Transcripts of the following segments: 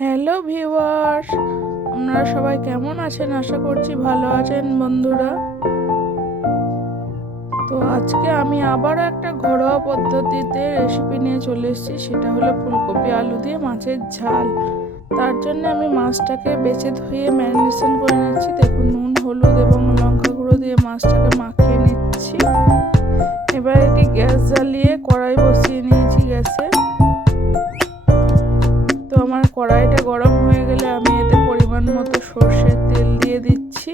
Hello viewers, আপনারা সবাই কেমন আছেন? আশা করছি ভালো আছেন বন্ধুরা। তো আজকে আমি আবারও একটা ঘরোয়া পদ্ধতিতে রেসিপি নিয়ে চলে এসেছি। সেটা হলো ফুলকপি আলু দিয়ে মাছের ঝাল। তার জন্য আমি মাছটাকে বেছে ধুয়ে ম্যারিনেশন করে নিচ্ছি। দেখুন, নুন, হলুদ এবং লঙ্কা গুঁড়ো দিয়ে মাছটাকে মাখিয়ে নিচ্ছি। এবার এটি গ্যাস জ্বালিয়ে কড়াই বসিয়ে নিয়েছি গ্যাসে। তো আমার কড়াইটা গরম হয়ে গেলে আমি এতে পরিমাণ মতো সর্ষের তেল দিয়ে দিচ্ছি,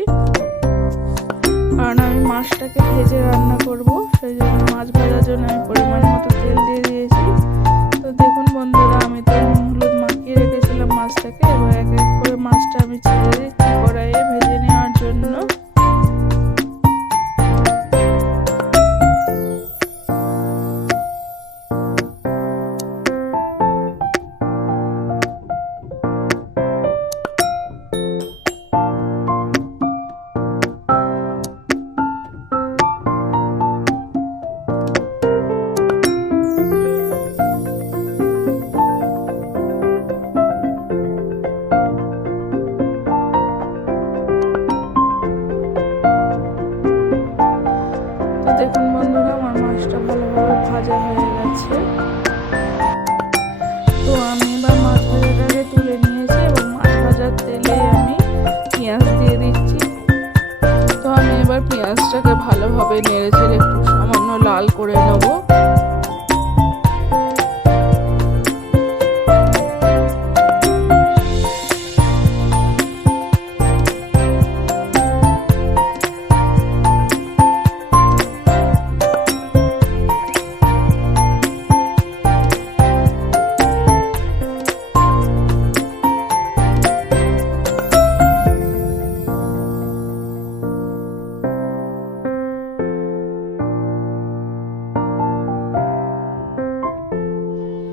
কারণ আমি মাছটাকে ভেজে রান্না করব। সেই জন্য মাছ ভাজার জন্য আমি পরিমাণ মতো তেল দিয়ে দিয়েছি। তো দেখুন বন্ধুরা, আমি তো নুন হলুদ মাখিয়ে রেখেছিলাম মাছটাকে। এবার এক এক করে মাছটা আমি ছেড়ে দিচ্ছি কড়াইয়ে ভেজে নেওয়ার জন্য। দেখুন বন্ধুরা, আমার মাছটা ভালোভাবে ভাজা হয়ে গেছে। তো আমি এবার মাছ ভাজাটাকে তুলে নিয়েছি এবং মাছ ভাজার তেলে আমি পেঁয়াজ দিয়ে দিচ্ছি। তো আমি এবার পেঁয়াজটাকে ভালোভাবে নেড়ে চেড়ে একটু সামান্য লাল করে নেব।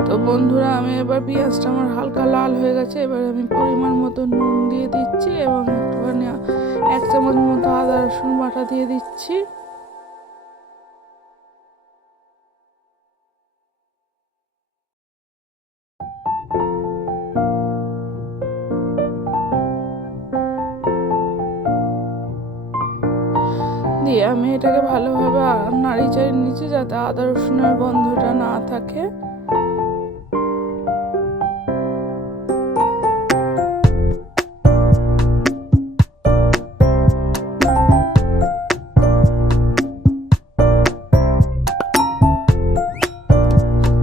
তো বন্ধুরা, আমি এবার পেঁয়াজটা আমার হালকা লাল হয়ে গেছে। এবার আমি পরিমাণ মতো নুন দিয়ে দিচ্ছি এবং একটুখানি 1 চামচ মতো আদা রসুন বাটা দিয়ে দিচ্ছি। দিয়ে আমি এটাকে ভালোভাবে নাড়ি চাড়িয়ে নিচ্ছি, যাতে আদা রসুনের গন্ধটা না থাকে।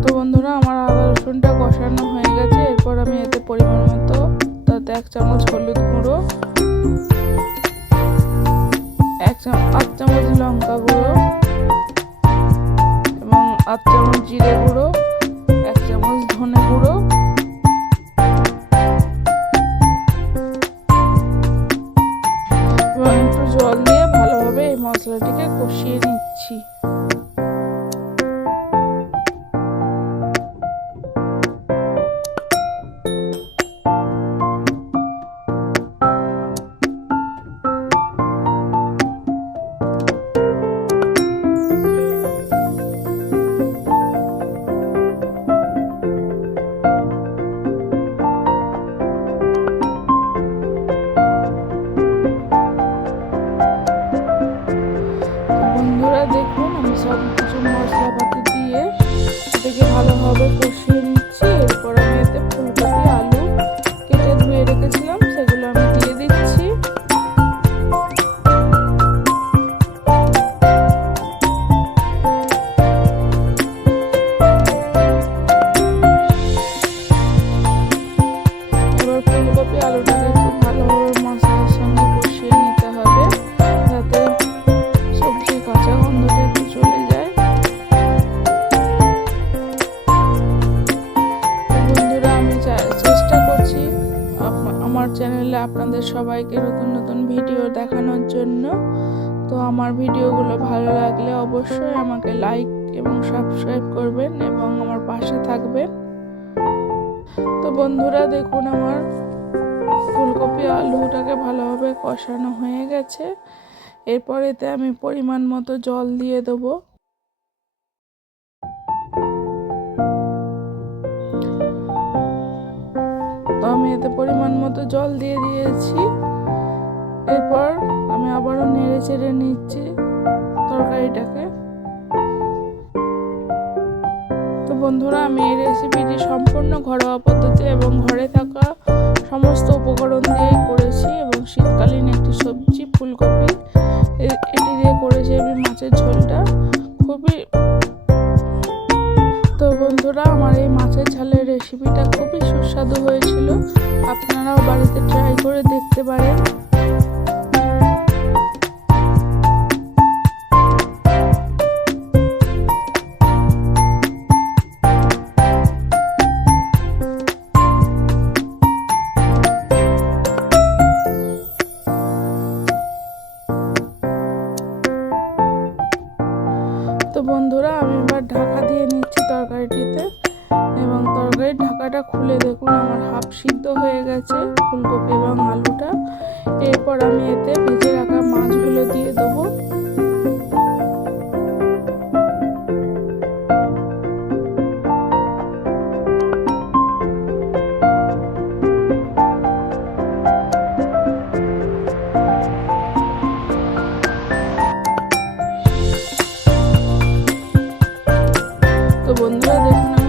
তো বন্ধুরা, আমার আদা রসুনটা কষানো হয়ে গেছে। এরপর আমি এতে পরিমাণ মতো তাতে 1 চামচ হলুদ গুঁড়ো, 8 চামচ লঙ্কা গুঁড়ো এবং 8 চামচ জিরে গুঁড়ো, 1 চামচ ধনে গুঁড়ো এবং একটু জল দিয়ে ভালোভাবে এই মশলাটিকে কষিয়ে নিচ্ছি। বন্ধুরা দেখুন, আমি সব কিছু মশলাপাতি দিয়ে এটাকে ভালোভাবে কষিয়ে নিচ্ছি। এরপর আমি এতে ফুলকপি আলু কেটে ধুয়ে রেখেছিলাম, সেগুলো আমি দিয়ে দিচ্ছি। এবার ফুলকপি আলুটাকে একটু ভালোভাবে মশলার সঙ্গে কষিয়ে নিতে হবে, যাতে সবজির কাঁচা গন্ধটা একটু চলে যায়। বন্ধুরা, আমি চেষ্টা করছি আমার চ্যানেলে আপনাদের সবাইকে নতুন নতুন ভিডিও দেখানোর জন্য। তো আমার ভিডিওগুলো ভালো লাগলে অবশ্যই আমাকে লাইক এবং সাবস্ক্রাইব করবেন এবং আমার পাশে থাকবেন। তো বন্ধুরা দেখুন, আমার ফুলকপি আলুটাকে ভালোভাবে কষানো হয়ে গেছে। এরপর এতে আমি পরিমাণ মতো জল দিয়ে দেবো। তো আমি এতে পরিমাণ মতো জল দিয়ে দিয়েছি। এরপর আমি আবারও নেড়ে চেড়ে নিচ্ছি তরকারিটাকে। তো বন্ধুরা, আমি এই রেসিপিটি সম্পূর্ণ ঘরোয়া পদ্ধতি এবং ঘরে থাকা সমস্ত উপকরণ দিয়েই করেছি এবং শীতকালীন একটি সবজি ফুলকপি, এটি দিয়ে করেছি আমি মাছের ঝোলটা। তো বন্ধুরা, আমার এই মাছের ঝালের রেসিপিটা খুবই সুস্বাদু হয়েছিল। আপনারাও বাড়িতে ট্রাই করে দেখতে পারেন। তো বন্ধুরা, আমি এবার ঢাকা দিয়ে নিচ্ছি তরকারিটিতে এবং তরকারির ঢাকাটা খুলে দেখুন আমার হাফ সিদ্ধ হয়ে গেছে ফুলকপি এবং আলুটা। এরপর আমি এতে ভেজে রাখা মাছগুলো দিয়ে দেবো। তো বন্ধুরা দেখুন